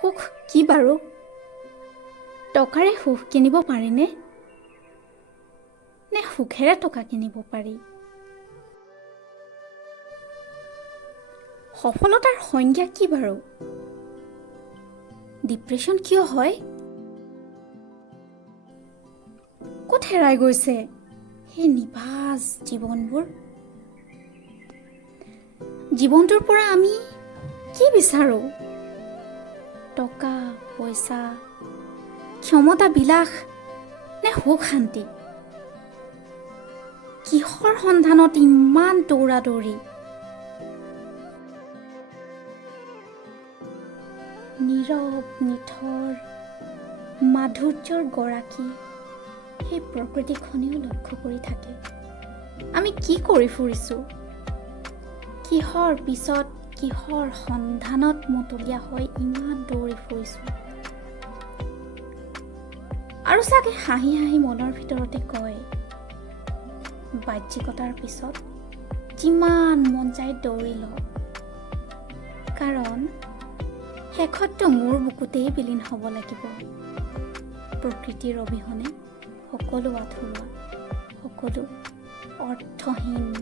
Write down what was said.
সুখ কি বাৰু? টকাৰে সুখ কিনিব পাৰিনে? নে সুখেৰে টকা কিনিব পাৰি? সফলতাৰ সংজ্ঞা কি বাৰু? ডিপ্ৰেশ্যন কিয় হয়? ক'ত হেৰাই গৈছে সেই নিভাঁজ জীৱনবোৰ? জীৱনটোৰ পৰা আমি কি বিচাৰোঁ? টকা, পইচা, ক্ষমতা, বিলাস নে সুখ শান্তি? কিহৰ সন্ধানত ইমান দৌৰা-দৌৰি? নীৰৱ নিথৰ মাধুৰ্যৰ গৰাকী সেই প্ৰকৃতিখনেও লক্ষ্য কৰি থাকে। আমি কি কৰি ফুৰিছোঁ? কিহৰ পিছত কিহৰ সন্ধানত মতলীয়া হৈ ইমান দৌৰি ফুৰিছোঁ? আৰু চাগে হাঁহি হাঁহি মনৰ ভিতৰতে কয়, বাহ্যিকতাৰ পিছত যিমান মন যায় দৌৰি ল, কাৰণ শেষততো মোৰ বুকুতেই বিলীন হ'ব লাগিব। প্ৰকৃতিৰ অবিহনে সকলো আধৰুৱা, সকলো অৰ্থহীন।